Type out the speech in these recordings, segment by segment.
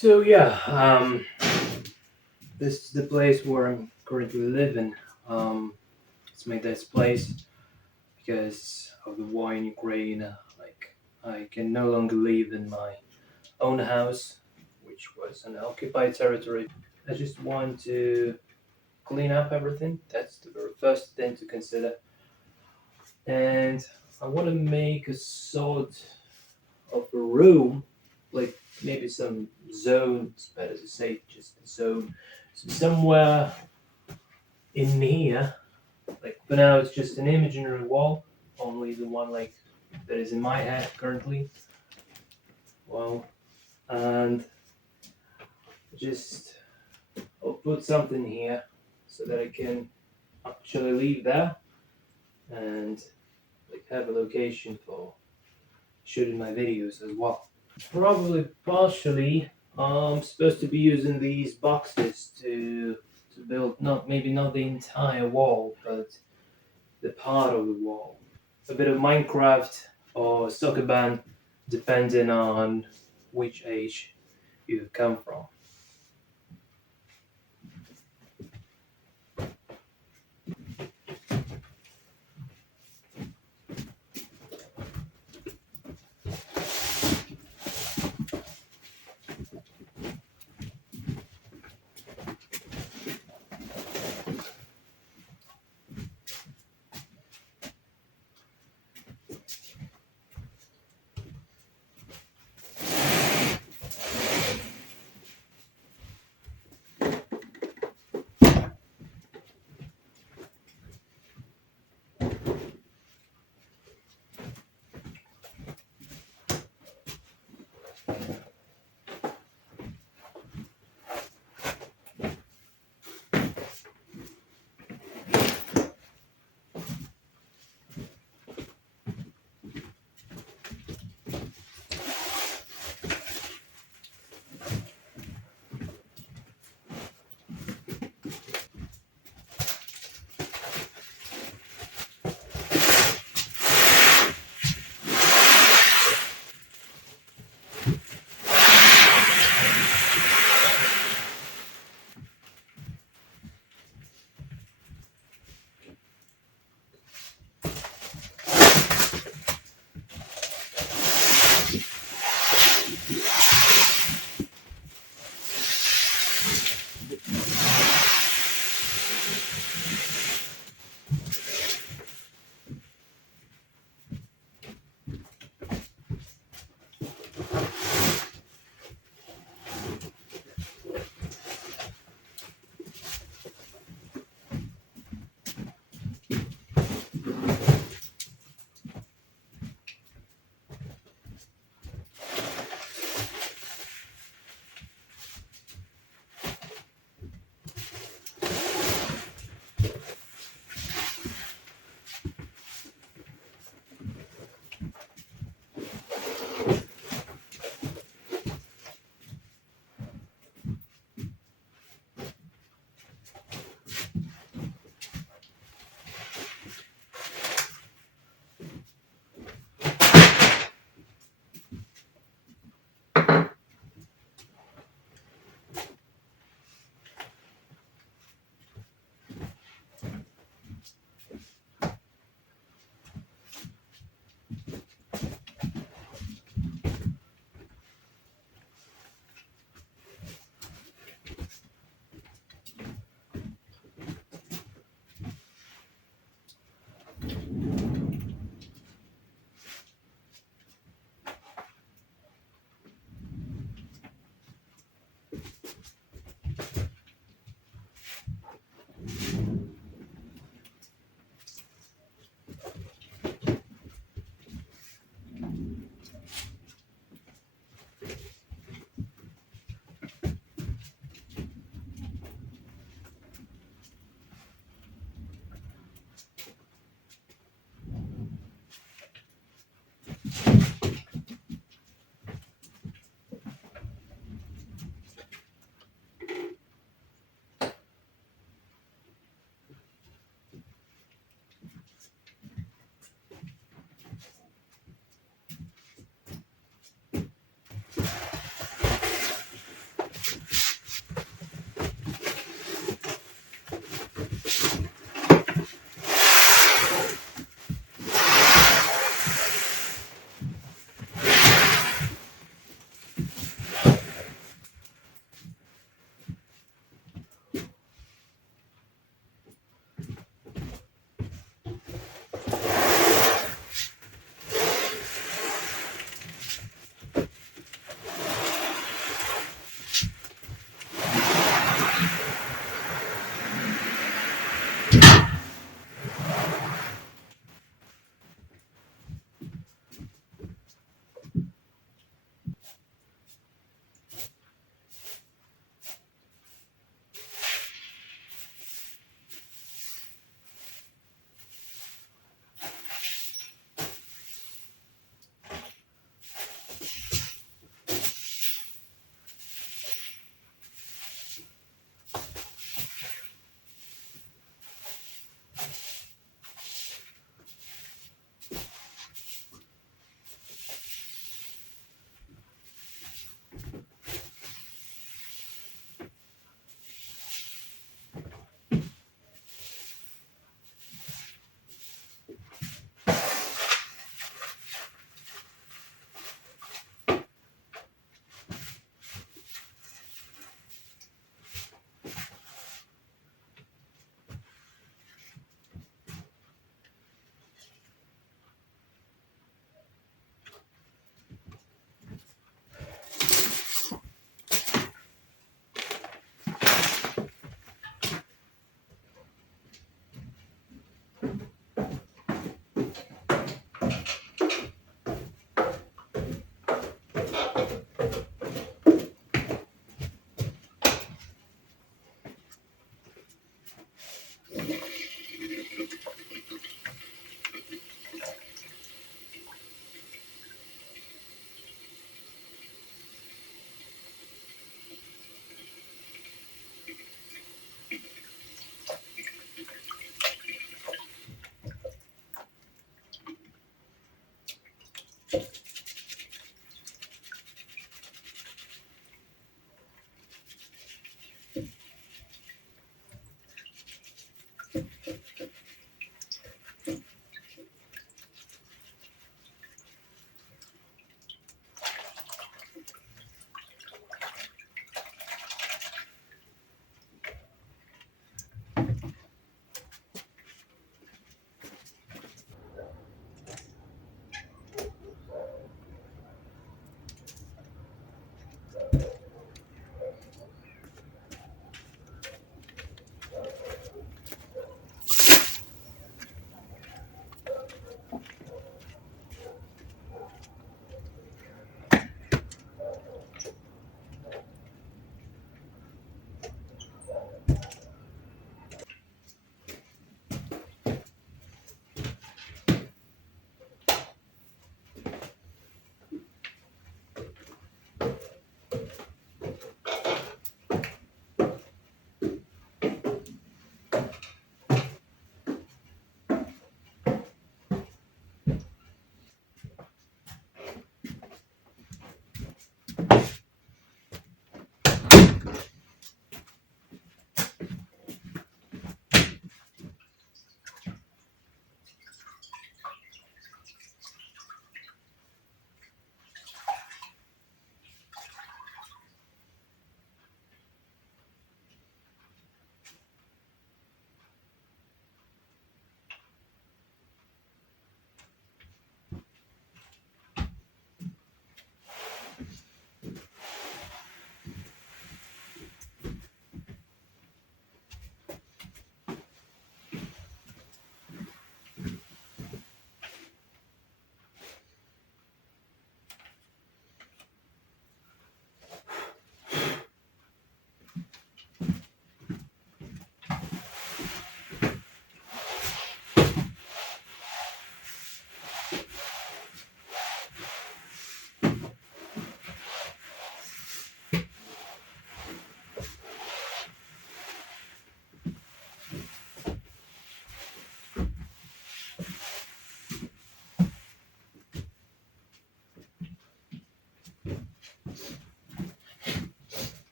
So yeah, this is the place where I'm currently living. It's my dad's place because of the war in Ukraine. Like I can no longer live in my own house, which was an occupied territory. I just want to clean up everything. That's the very first thing to consider, and I want to make a sort of a room, like maybe some zone. It's better to say just a zone, somewhere in here. Like for now, it's just an imaginary wall, only the one like that is in my head currently. Well, and just I'll put something here so that I can actually leave there and like have a location for shooting my videos as well. Probably partially, I'm supposed to be using these boxes to build not the entire wall, but the part of the wall. A bit of Minecraft or soccer band, depending on which age you come from.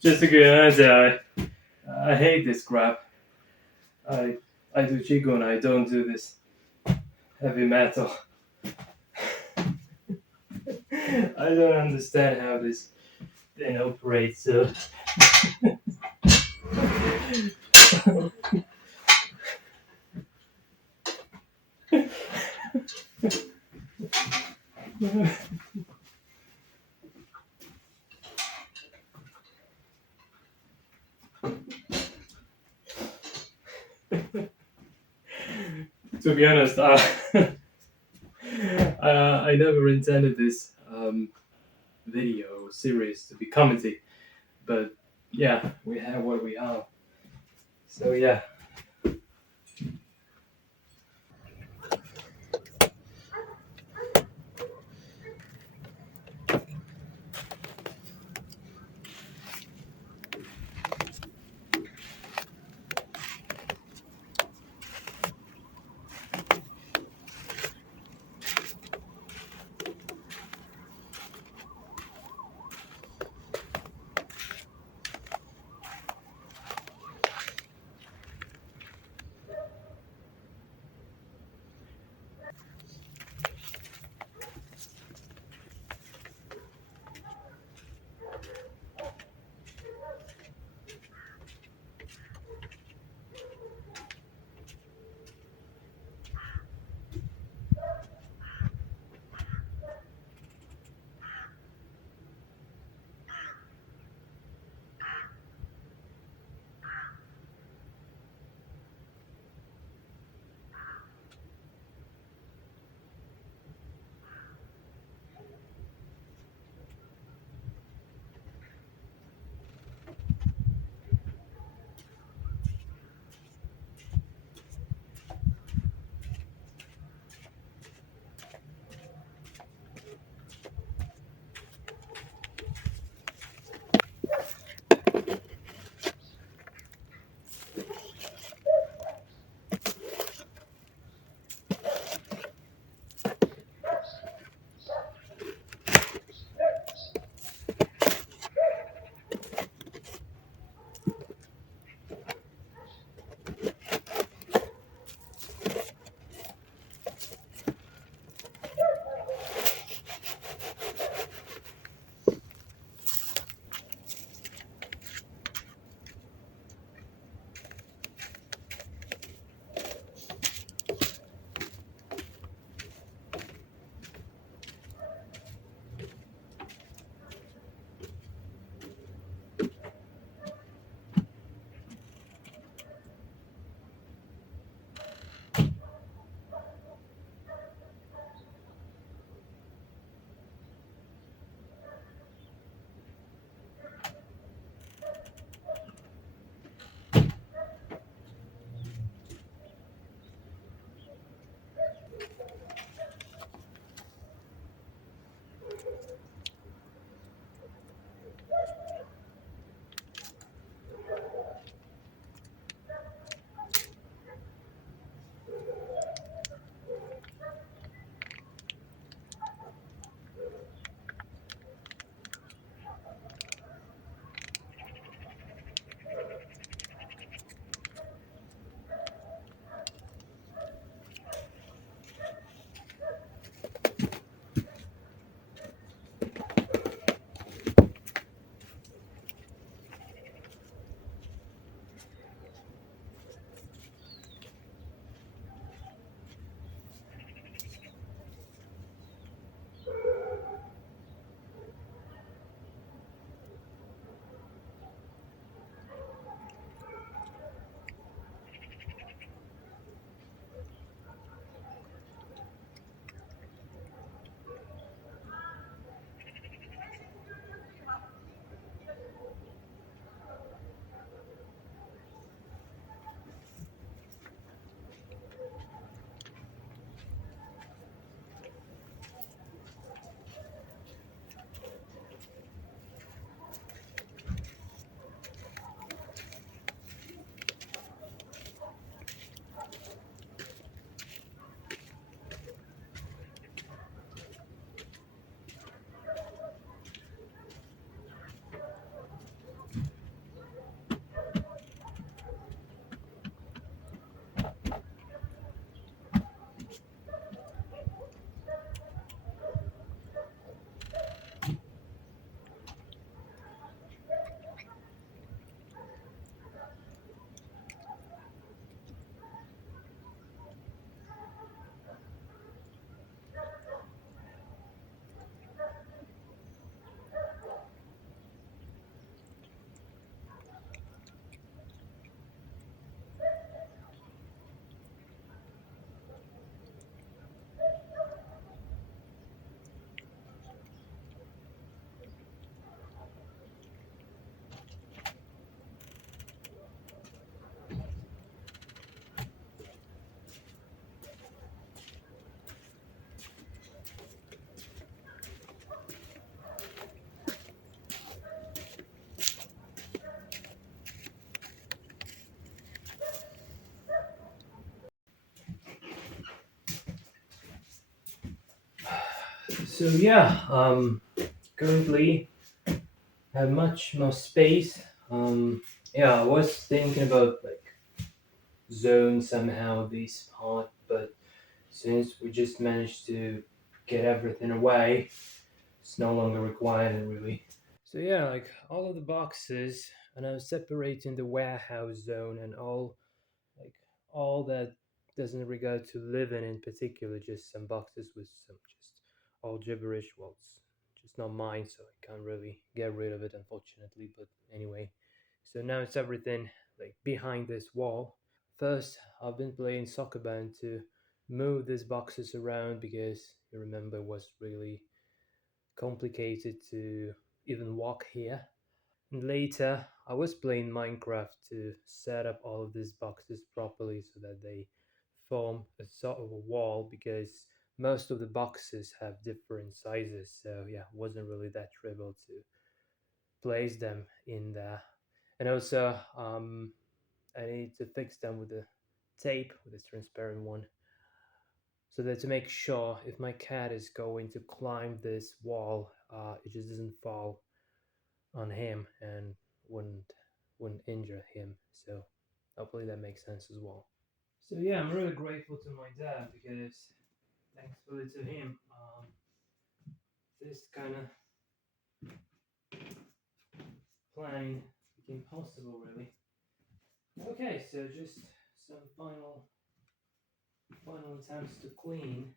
Just to give you an answer, I hate this crap. I I do Qigong, I don't do this heavy metal. I don't understand how this thing operates, so to be honest, I never intended this video series to be comedy, but yeah, we have what we have. So yeah. So yeah, currently have much more space. Yeah, I was thinking about like zone somehow this part, but since we just managed to get everything away, it's no longer required really. So yeah, like all of the boxes, and I'm separating the warehouse zone and like all that doesn't regard to living in particular, just some boxes with some just all gibberish. Well, it's just not mine, so I can't really get rid of it, unfortunately. But anyway, so now it's everything like behind this wall. First, I've been playing soccer band to move these boxes around because you remember it was really complicated to even walk here. And later, I was playing Minecraft to set up all of these boxes properly so that they form a sort of a wall because most of the boxes have different sizes. So, yeah, it wasn't really that trivial to place them in there. And also, I need to fix them with the tape, with this transparent one, so that to make sure if my cat is going to climb this wall, it just doesn't fall on him and wouldn't wouldn't injure him. So hopefully that makes sense as well. So yeah, I'm really grateful to my dad because thankfully to him, this kind of planning became possible really. Okay, so just some final attempts to clean,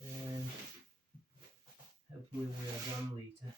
and hopefully we are done later.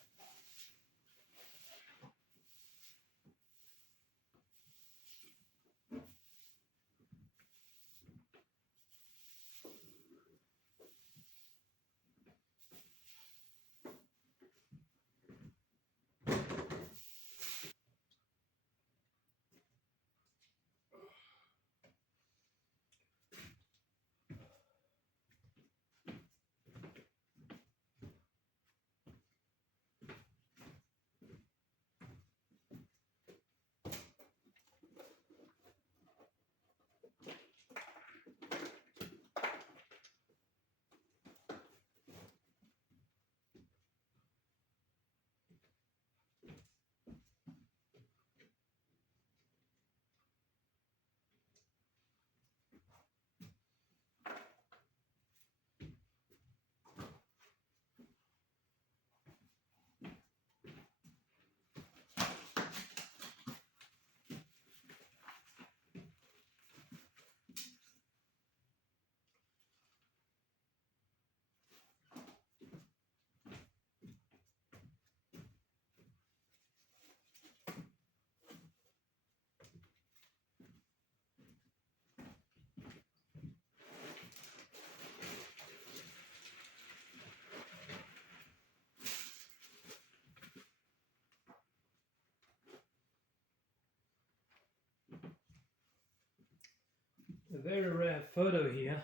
A very rare photo here.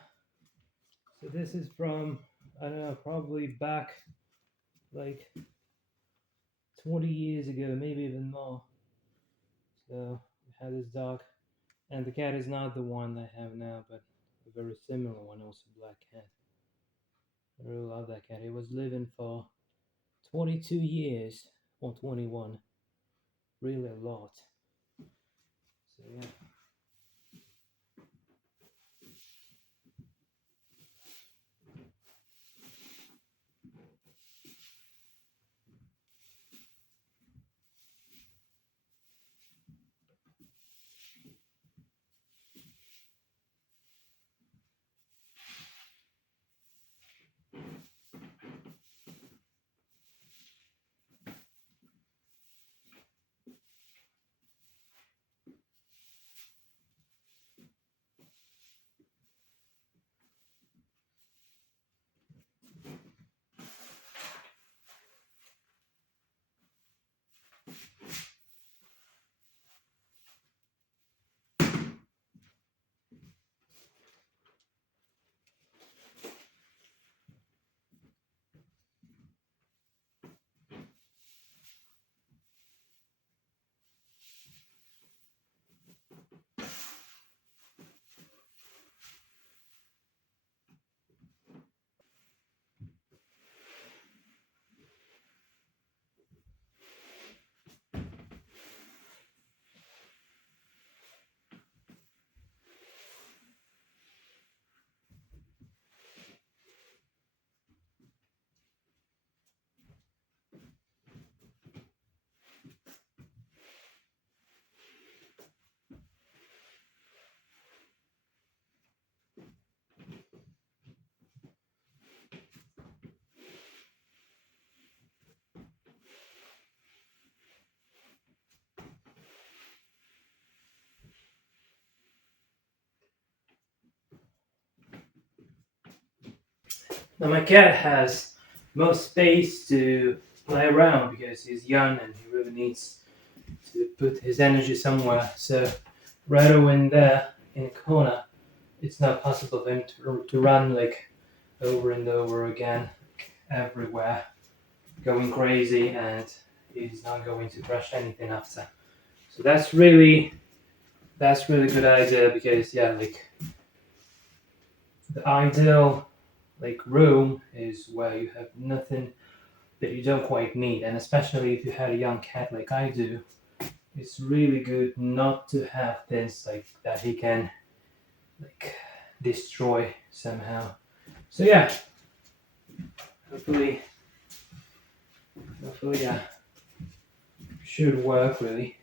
So this is from, I don't know, probably back like 20 years ago, maybe even more. So we had this dog, and the cat is not the one I have now, but a very similar one, also black cat. I really love that cat. He was living for 22 years or 21, really a lot. So yeah. Now my cat has more space to play around because he's young and he really needs to put his energy somewhere. So right over in there in the corner, it's not possible for him to run like over and over again, like, everywhere, going crazy, and he's not going to crush anything after. So that's really good idea because yeah, like the ideal like room is where you have nothing that you don't quite need, and especially if you had a young cat like I do, it's really good not to have things like that he can like destroy somehow. So yeah, hopefully, hopefully yeah, should work really.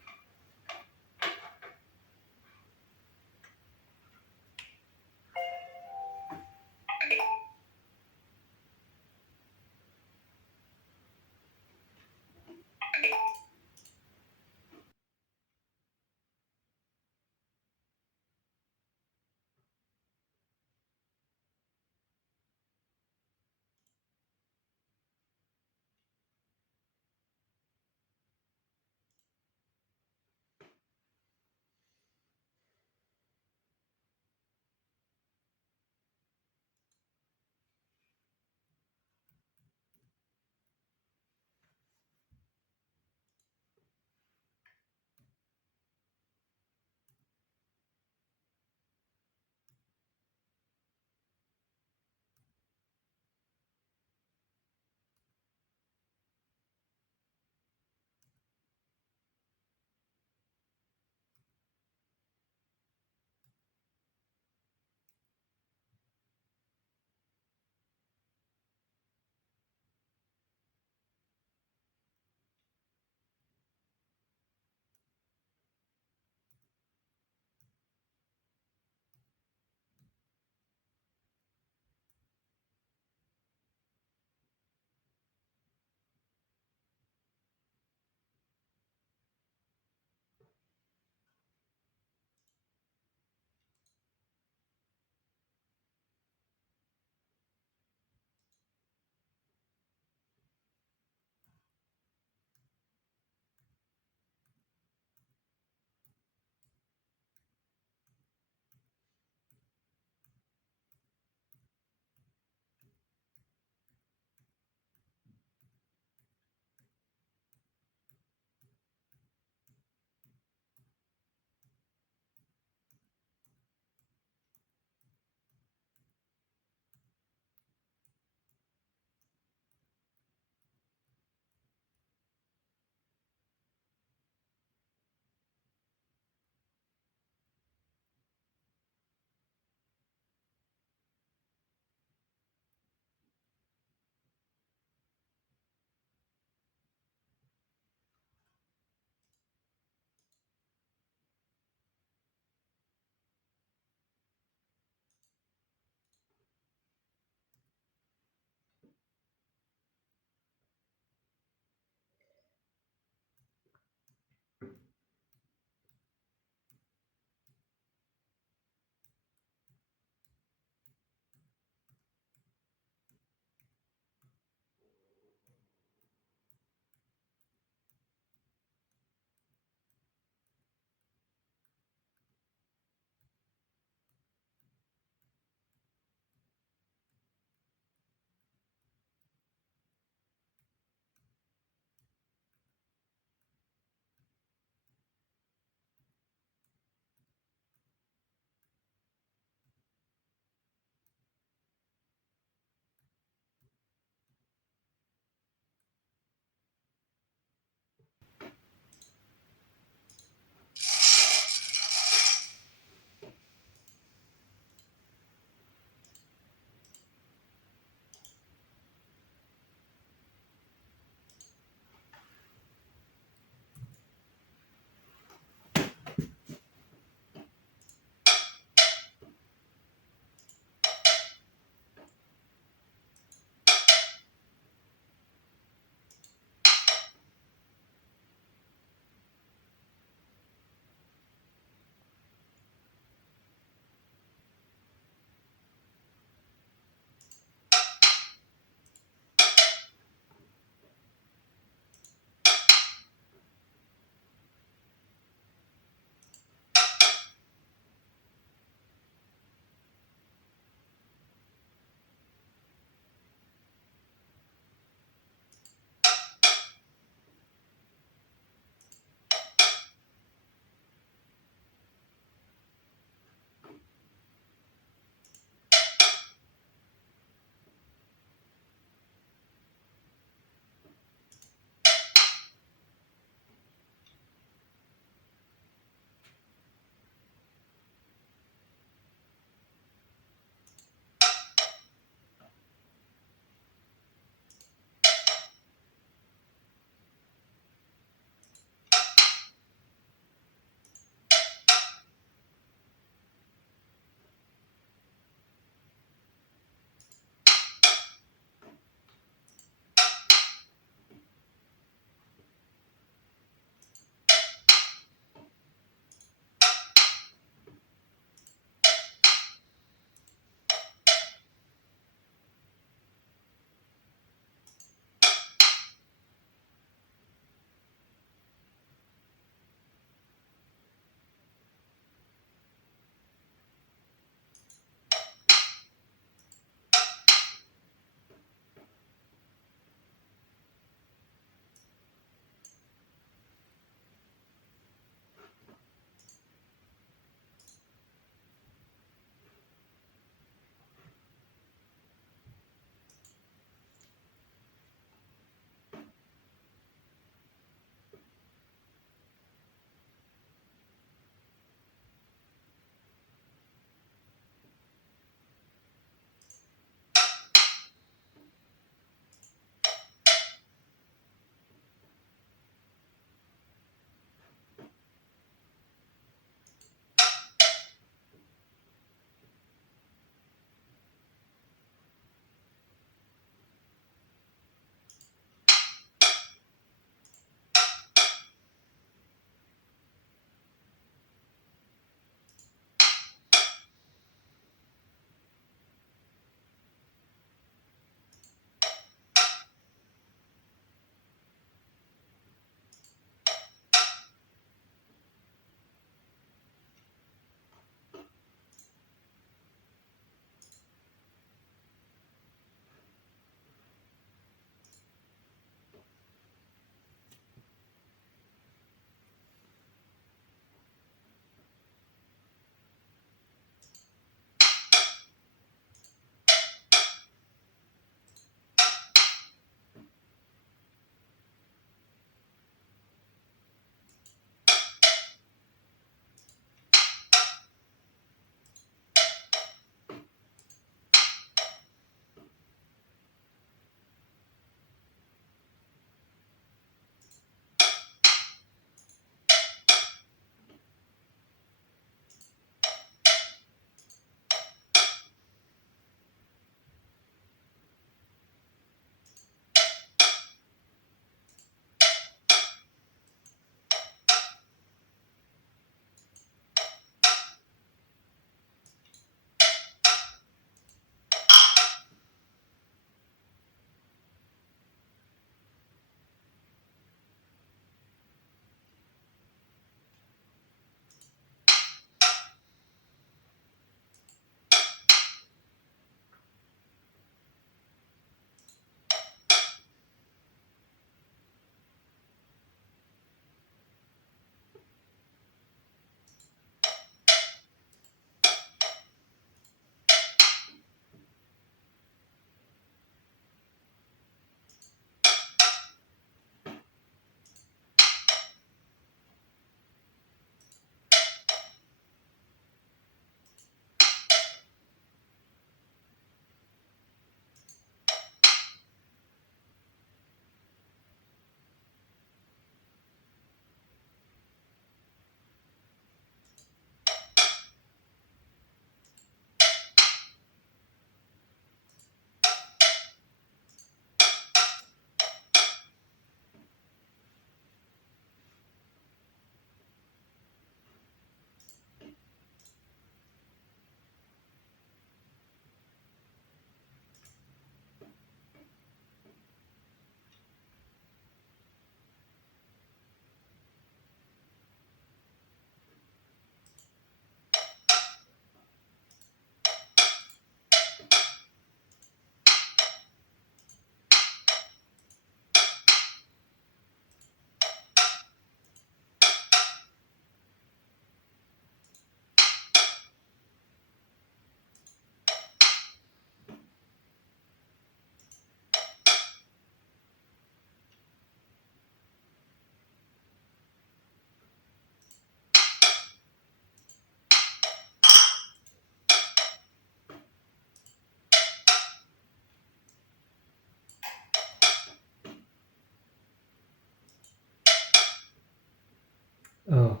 Oh,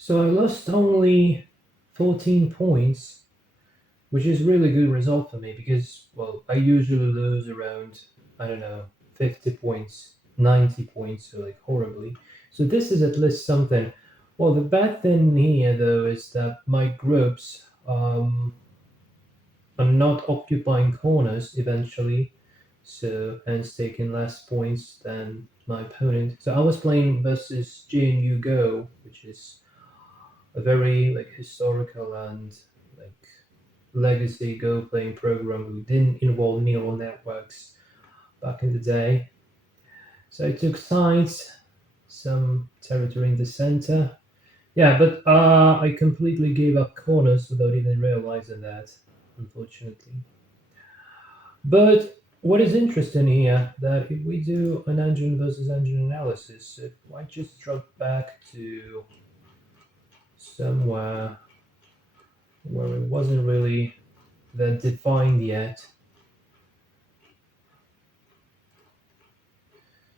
so I lost only 14 points, which is really good result for me because, well, I usually lose around, I don't know, 50 points, 90 points, so like horribly. So this is at least something. Well, the bad thing here though is that my groups are not occupying corners eventually, so hence taking less points than my opponent. So I was playing versus GNU Go, which is a very like historical and like legacy Go playing program who didn't involve neural networks back in the day. So I took sides, some territory in the center. Yeah, but I completely gave up corners without even realizing that, unfortunately. But what is interesting here that if we do an engine versus engine analysis, if I just drop back to somewhere where it wasn't really that defined yet.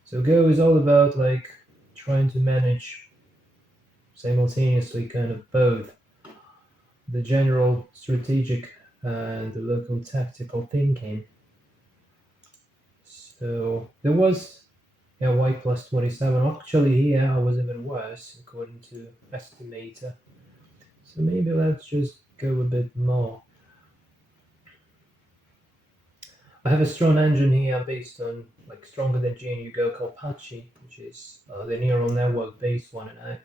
So Go is all about like trying to manage simultaneously kind of both the general strategic and the local tactical thinking. So there was white plus 27. Actually here I was even worse according to estimator. So maybe let's just go a bit more. I have a strong engine here based on like stronger than GNU Go called Apache, which is the neural network based one, and I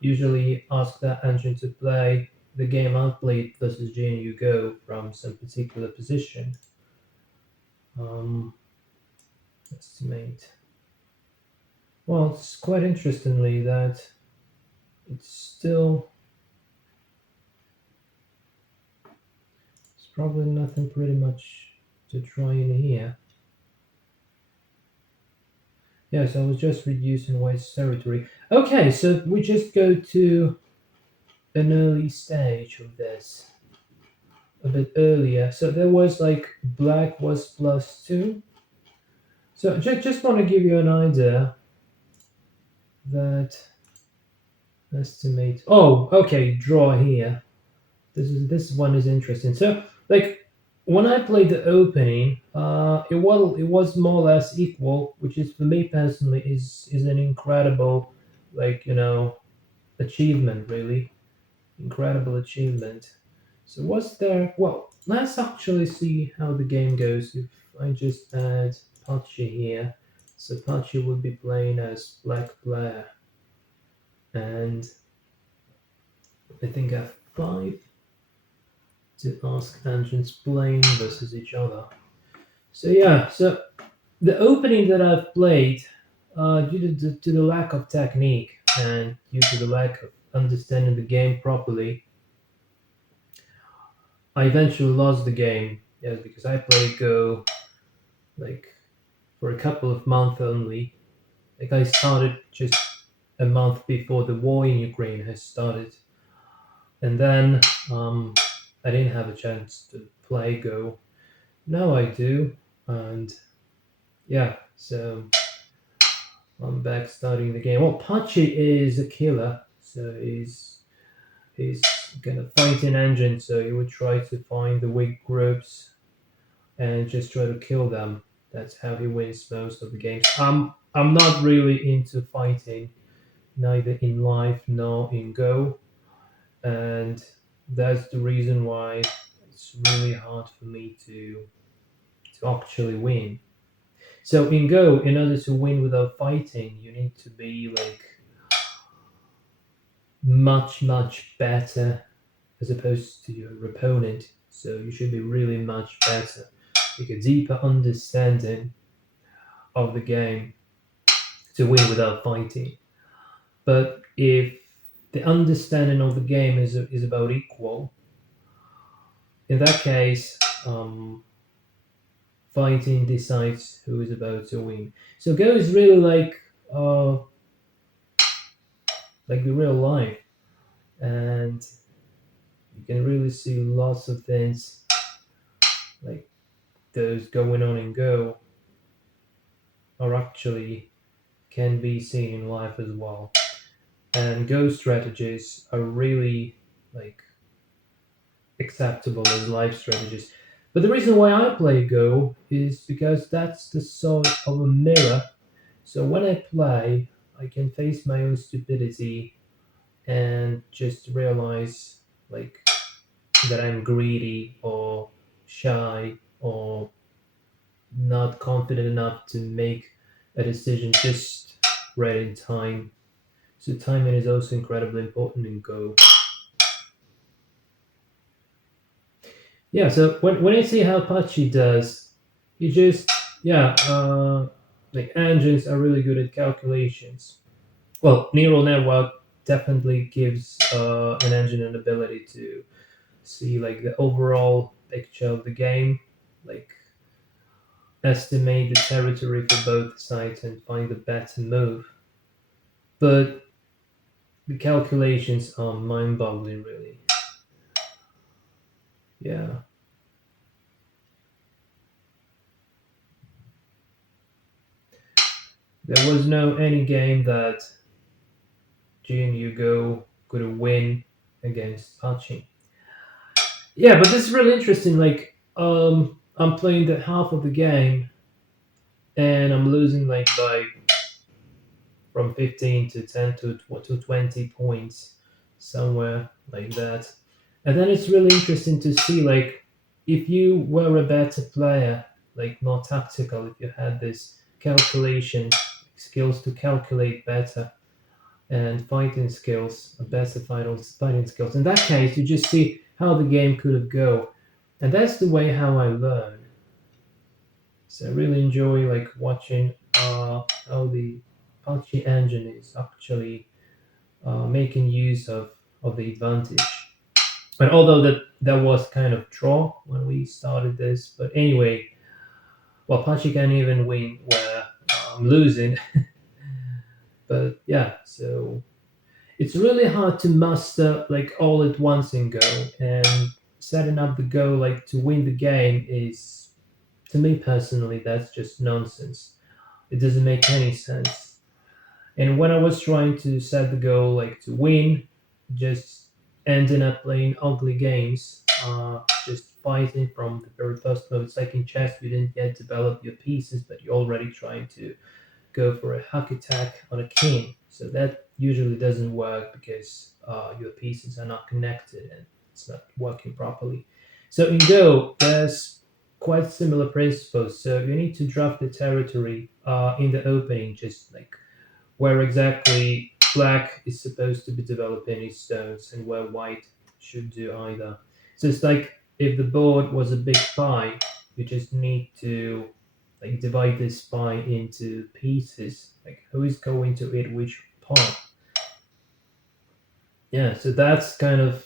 usually ask that engine to play the game I played versus GNU Go from some particular position. Um, estimate. Well, it's quite interestingly that it's still it's probably nothing pretty much to try in here. Yes, I was just reducing White's territory. Okay, so we just go to an early stage of this, a bit earlier. So there was like black was +2. So just want to give you an idea that estimate. Oh, okay, draw here. This one is interesting. So like when I played the opening, it was more or less equal, which is for me personally is an incredible like achievement really, incredible achievement. So what's there? Well, let's actually see how the game goes if I just add Pachi here. So Pachi would be playing as black player, and I think F5 to ask engines playing versus each other. So yeah, so the opening that I've played, to the lack of technique and due to the lack of understanding the game properly, I eventually lost the game. Yes, because I played Go like for a couple of months only. Like I started just a month before the war in Ukraine has started, and then um, I didn't have a chance to play Go. Now I do, and yeah, so I'm back starting the game. Well, Pachi is a killer, so he's kind of fighting engine, so he would try to find the weak groups and just try to kill them. That's how he wins most of the games. I'm not really into fighting, neither in life nor in Go, and that's the reason why it's really hard for me to actually win. So in Go, in order to win without fighting, you need to be like much better as opposed to your opponent. So you should be really much better, like a deeper understanding of the game to win without fighting. But if the understanding of the game is about equal, in that case, fighting decides who is about to win. So Go is really like the real life, and you can really see lots of things like those going on in Go are actually can be seen in life as well. And Go strategies are really like acceptable as life strategies. But the reason why I play Go is because that's the sort of a mirror. So when I play, I can face my own stupidity and just realize like that I'm greedy or shy or not confident enough to make a decision just right in time. So timing is also incredibly important in Go. Yeah, so when I see how Apache does, you just yeah, like engines are really good at calculations. Well, neural network definitely gives an engine an ability to see like the overall picture of the game, like estimate the territory for both sides and find the better move. But the calculations are mind-boggling, really. Yeah, there was no any game that G and Hugo could win against Hachi. Yeah, but this is really interesting. Like, I'm playing the half of the game and I'm losing like by from 15 to 10 to 20 points, somewhere like that. And then it's really interesting to see like if you were a better player, like more tactical, if you had this calculation skills to calculate better and fighting skills, better fighting skills. In that case, you just see how the game could have go, and that's the way how I learn. So I really enjoy like watching how the Apache engine is actually making use of the advantage. And although that was kind of draw when we started this, but anyway, well, Apache can even win where I'm losing. But yeah, so it's really hard to master like all at once in Go, and setting up the Go like to win the game is, to me personally, that's just nonsense. It doesn't make any sense. And when I was trying to set the goal like to win, just ending up playing ugly games, just fighting from the very first mode. It's like in chess, you didn't yet develop your pieces, but you're already trying to go for a hack attack on a king. So that usually doesn't work because your pieces are not connected and it's not working properly. So in Go, there's quite similar principles. So you need to draft the territory in the opening, just like where exactly black is supposed to be developing its stones and where white should do either. So it's like if the board was a big pie, you just need to like divide this pie into pieces. Like who is going to eat which part? Yeah, so that's kind of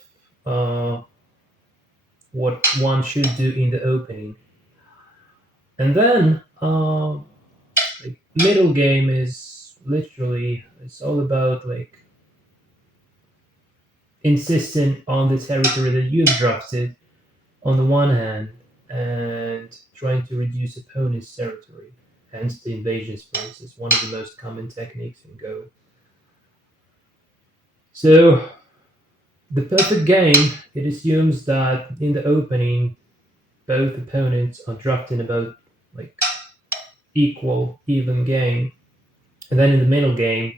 what one should do in the opening. And then like middle game is literally it's all about like insisting on the territory that you've drafted on the one hand and trying to reduce opponent's territory, hence the invasion sprints is one of the most common techniques in Go. So the perfect game, it assumes that in the opening both opponents are drafting about like equal, even game, and then in the middle game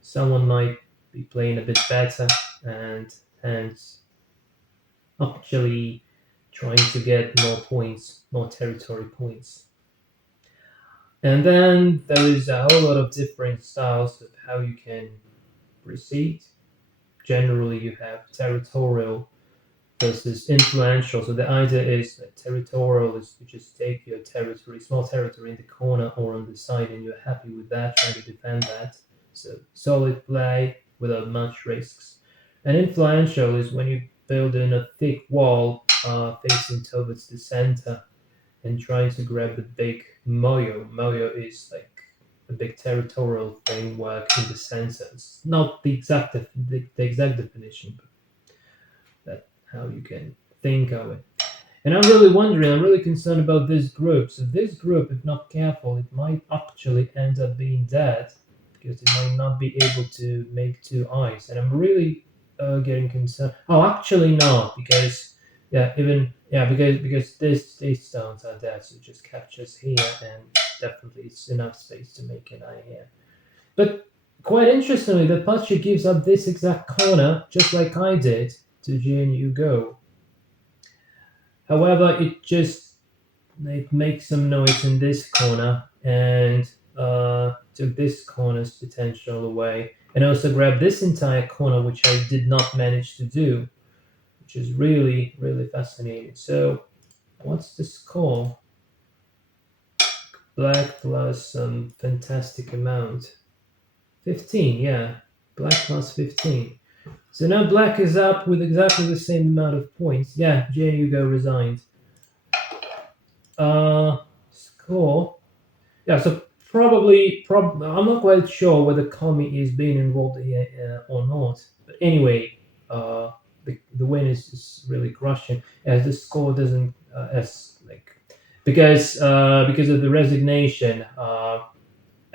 someone might be playing a bit better and hence actually trying to get more points, more territory points. And then there is a whole lot of different styles of how you can proceed. Generally, you have territorial versus influential. So the idea is that territorial is you just take your territory, small territory in the corner or on the side, and you're happy with that, trying to defend that. So solid play without much risks. And influential is when you build in a thick wall facing towards the center and trying to grab the big moyo. Moyo is like a big territorial framework in the center. It's not the exact definition, but that how you can think of it. And I'm really wondering, I'm really concerned about this group. So this group, if not careful, it might actually end up being dead because it might not be able to make two eyes. And I'm really getting concerned. Oh, actually no, because yeah, even yeah, because these stones are dead, so it just captures here, and definitely it's enough space to make an eye here. But quite interestingly, the Pacha gives up this exact corner, just like I did to GNU Go. However, it makes some noise in this corner and took this corner's potential away, and also grabbed this entire corner, which I did not manage to do, which is really fascinating. So, what's the score? Black plus some fantastic amount. 15, yeah. Black plus 15. So now black is up with exactly the same amount of points. Yeah, J Hugo resigned. Score. Yeah, so I'm not quite sure whether Kami is being involved here or not. But anyway, the win is really crushing as the score doesn't as like because of the resignation.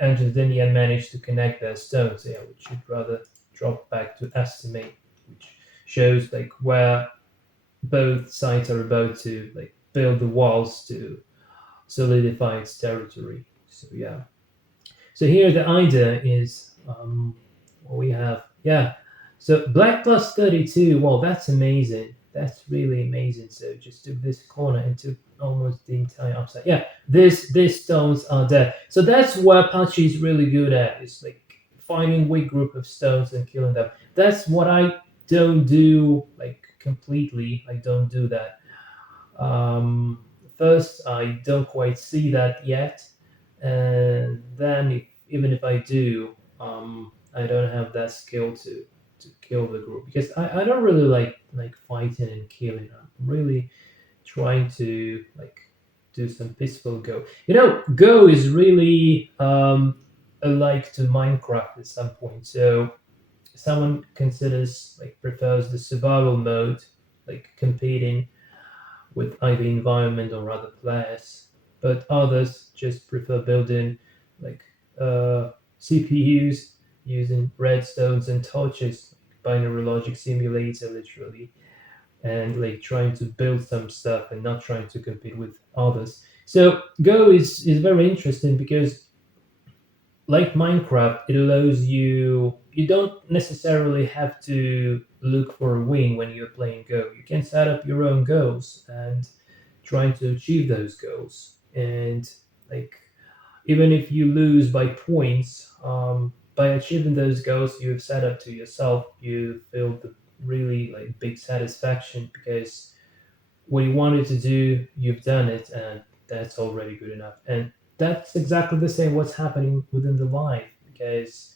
Engines didn't yet manage to connect their stones. Yeah, which should rather drop back to estimate, which shows like where both sides are about to like build the walls to solidify its territory. So yeah. So here the idea is what we have. Yeah. So black plus 32. Well, that's amazing. That's really amazing. So just took this corner and took almost the entire upside. Yeah. These stones are there. So that's where Pachi is really good at. Is like finding weak group of stones and killing them. That's what I don't do like completely. I don't do that. Um, First, I don't quite see that yet, and then even if I do, I don't have that skill to kill the group because I don't really like fighting and killing. I'm really trying to like do some peaceful Go. You know, Go is really alike to Minecraft at some point. So someone considers like prefers the survival mode, like competing with either environment or other players, but others just prefer building like CPUs using redstones and torches, binary logic simulator, literally, and like trying to build some stuff and not trying to compete with others. So Go is very interesting because like Minecraft, it allows you don't necessarily have to look for a win when you're playing Go. You can set up your own goals and trying to achieve those goals. And like even if you lose by points, by achieving those goals you've set up to yourself, you feel the really like big satisfaction because what you wanted to do, you've done it, and that's already good enough. And that's exactly the same what's happening within the life because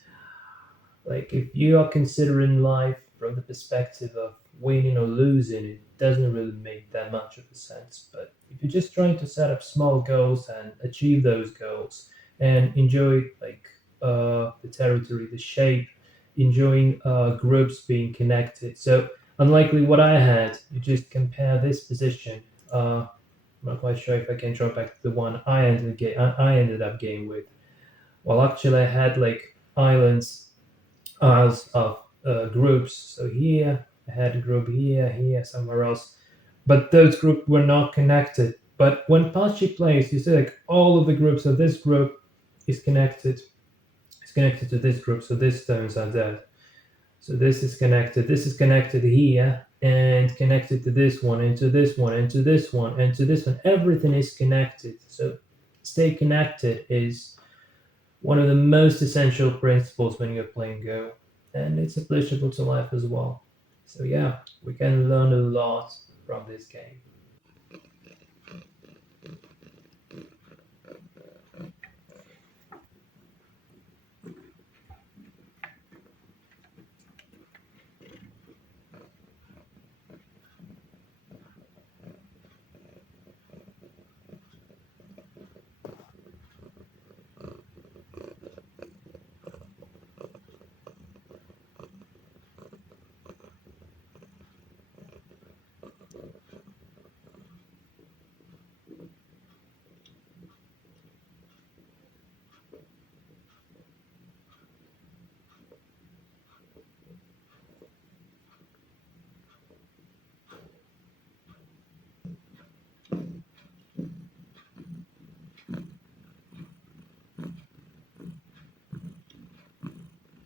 like if you are considering life from the perspective of winning or losing, it doesn't really make that much of a sense. But if you're just trying to set up small goals and achieve those goals and enjoy like the territory, the shape, enjoying groups being connected. So unlikely what I had, you just compare this position. I'm not quite sure if I can drop back to the one I ended up game with. Well, actually, I had like islands as of groups. So here I had a group here, here, somewhere else, but those groups were not connected. But when Pachi plays, you see like all of the groups of this group is connected. Is connected to this group, so this stones are dead. So this is connected. This is connected here and connected to this one, and to this one, and to this one, and to this one. Everything is connected. So stay connected is one of the most essential principles when you're playing Go, and it's applicable to life as well. So yeah, we can learn a lot from this game.